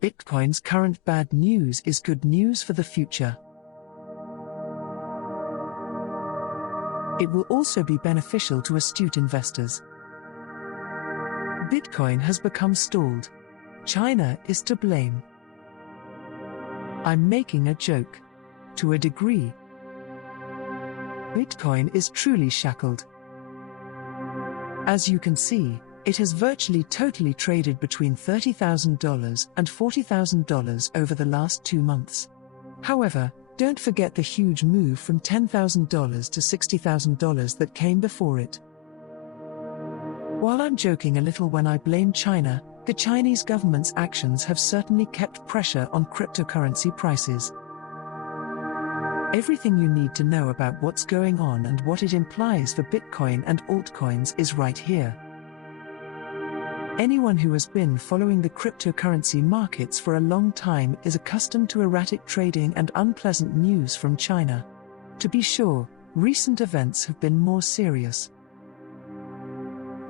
Bitcoin's current bad news is good news for the future. It will also be beneficial to astute investors. Bitcoin has become stalled. China is to blame. I'm making a joke. To a degree. Bitcoin is truly shackled. As you can see, it has virtually totally traded between $30,000 and $40,000 over the last 2 months. However, don't forget the huge move from $10,000 to $60,000 that came before it. While I'm joking a little when I blame China, the Chinese government's actions have certainly kept pressure on cryptocurrency prices. Everything you need to know about what's going on and what it implies for Bitcoin and altcoins is right here. Anyone who has been following the cryptocurrency markets for a long time is accustomed to erratic trading and unpleasant news from China. To be sure, recent events have been more serious.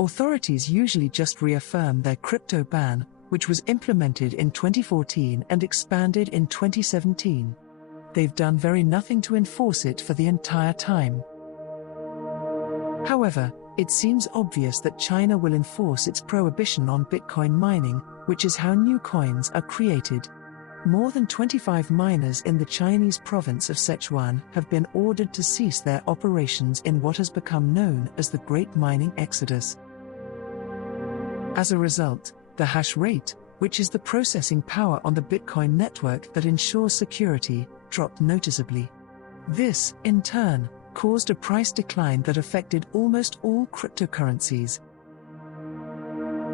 Authorities usually just reaffirm their crypto ban, which was implemented in 2014 and expanded in 2017. They've done very nothing to enforce it for the entire time. However, it seems obvious that China will enforce its prohibition on Bitcoin mining, which is how new coins are created. More than 25 miners in the Chinese province of Sichuan have been ordered to cease their operations in what has become known as the Great Mining Exodus. As a result, the hash rate, which is the processing power on the Bitcoin network that ensures security, dropped noticeably. This, in turn, caused a price decline that affected almost all cryptocurrencies.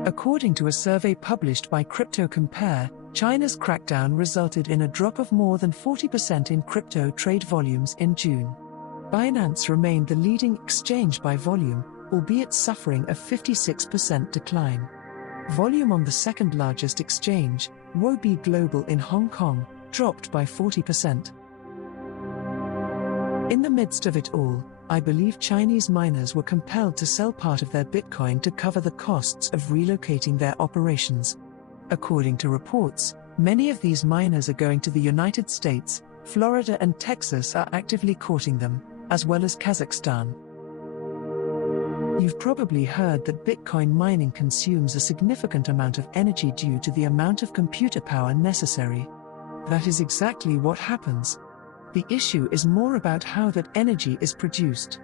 According to a survey published by CryptoCompare, China's crackdown resulted in a drop of more than 40% in crypto trade volumes in June. Binance remained the leading exchange by volume, albeit suffering a 56% decline. Volume on the second largest exchange, Huobi Global in Hong Kong, dropped by 40%. In the midst of it all, I believe Chinese miners were compelled to sell part of their Bitcoin to cover the costs of relocating their operations. According to reports, many of these miners are going to the United States, Florida and Texas are actively courting them, as well as Kazakhstan. You've probably heard that Bitcoin mining consumes a significant amount of energy due to the amount of computer power necessary. That is exactly what happens. The issue is more about how that energy is produced.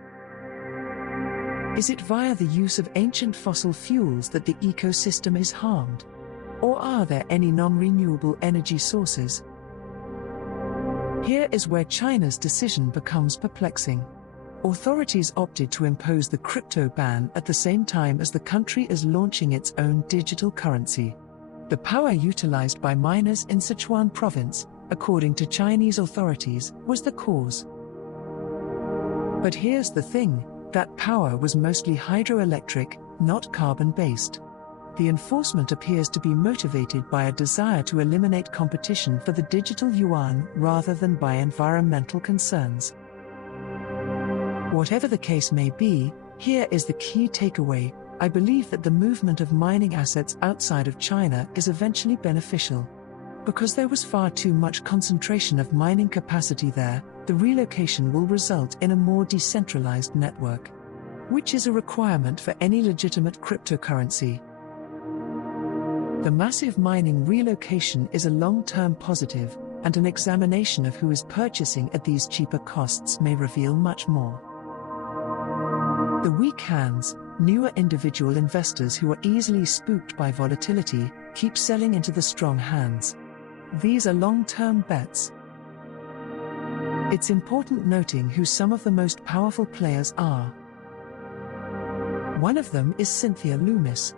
Is it via the use of ancient fossil fuels that the ecosystem is harmed? Or are there any non-renewable energy sources? Here is where China's decision becomes perplexing. Authorities opted to impose the crypto ban at the same time as the country is launching its own digital currency. The power utilized by miners in Sichuan province, according to Chinese authorities, was the cause. But here's the thing, that power was mostly hydroelectric, not carbon-based. The enforcement appears to be motivated by a desire to eliminate competition for the digital yuan rather than by environmental concerns. Whatever the case may be, here is the key takeaway. I believe that the movement of mining assets outside of China is eventually beneficial. Because there was far too much concentration of mining capacity there, the relocation will result in a more decentralized network, which is a requirement for any legitimate cryptocurrency. The massive mining relocation is a long-term positive, and an examination of who is purchasing at these cheaper costs may reveal much more. The weak hands, newer individual investors who are easily spooked by volatility, keep selling into the strong hands. These are long-term bets. It's important noting who some of the most powerful players are. One of them is Cynthia Lummis.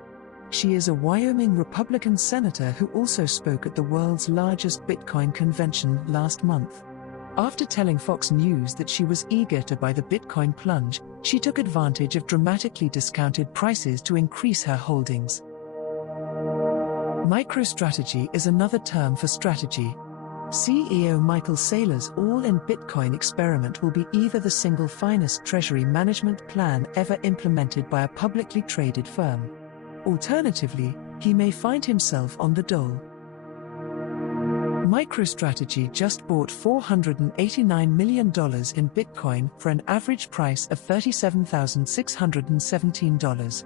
She is a Wyoming Republican senator who also spoke at the world's largest Bitcoin convention last month. After telling Fox News that she was eager to buy the Bitcoin plunge, she took advantage of dramatically discounted prices to increase her holdings. MicroStrategy is another term for strategy. CEO Michael Saylor's all-in Bitcoin experiment will be either the single finest treasury management plan ever implemented by a publicly traded firm. Alternatively, he may find himself on the dole. MicroStrategy just bought $489 million in Bitcoin for an average price of $37,617.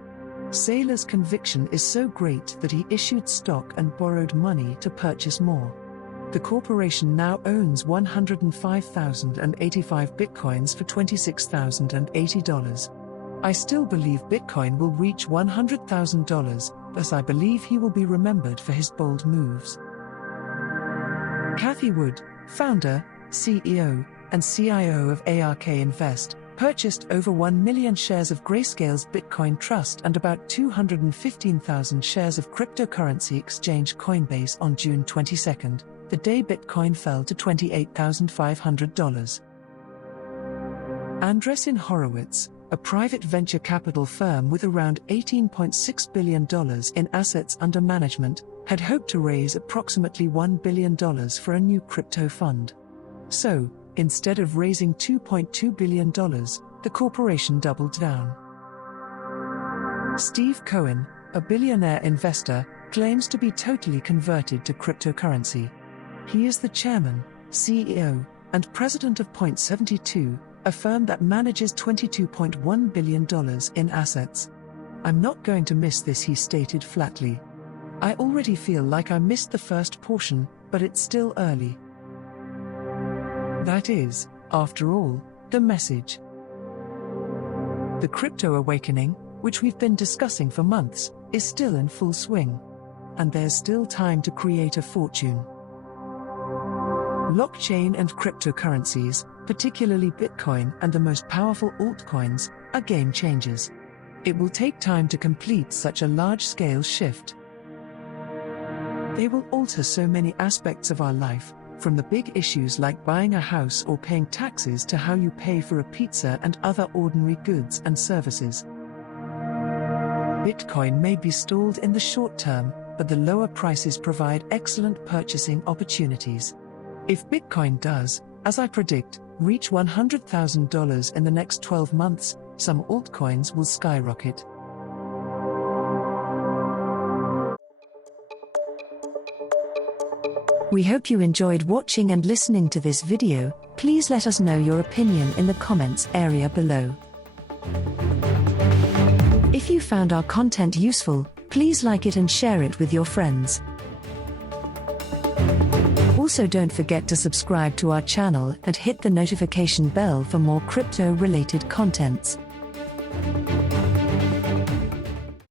Saylor's conviction is so great that he issued stock and borrowed money to purchase more. The corporation now owns 105,085 Bitcoins for $26,080. I still believe Bitcoin will reach $100,000, thus I believe he will be remembered for his bold moves. Cathie Wood, founder, CEO, and CIO of ARK Invest, purchased over 1 million shares of Grayscale's Bitcoin Trust and about 215,000 shares of cryptocurrency exchange Coinbase on June 22, the day Bitcoin fell to $28,500. Andreessen Horowitz, a private venture capital firm with around $18.6 billion in assets under management, had hoped to raise approximately $1 billion for a new crypto fund. So, instead of raising $2.2 billion, the corporation doubled down. Steve Cohen, a billionaire investor, claims to be totally converted to cryptocurrency. He is the chairman, CEO, and president of Point72, a firm that manages $22.1 billion in assets. "I'm not going to miss this," he stated flatly. "I already feel like I missed the first portion, but it's still early." That is, after all, the message. The crypto awakening, which we've been discussing for months, is still in full swing. And there's still time to create a fortune. Blockchain and cryptocurrencies, particularly Bitcoin and the most powerful altcoins, are game changers. It will take time to complete such a large-scale shift. They will alter so many aspects of our life, from the big issues like buying a house or paying taxes to how you pay for a pizza and other ordinary goods and services. Bitcoin may be stalled in the short term, but the lower prices provide excellent purchasing opportunities. If Bitcoin does, as I predict, reach $100,000 in the next 12 months, some altcoins will skyrocket. We hope you enjoyed watching and listening to this video. Please let us know your opinion in the comments area below. If you found our content useful, please like it and share it with your friends. Also, don't forget to subscribe to our channel and hit the notification bell for more crypto-related contents.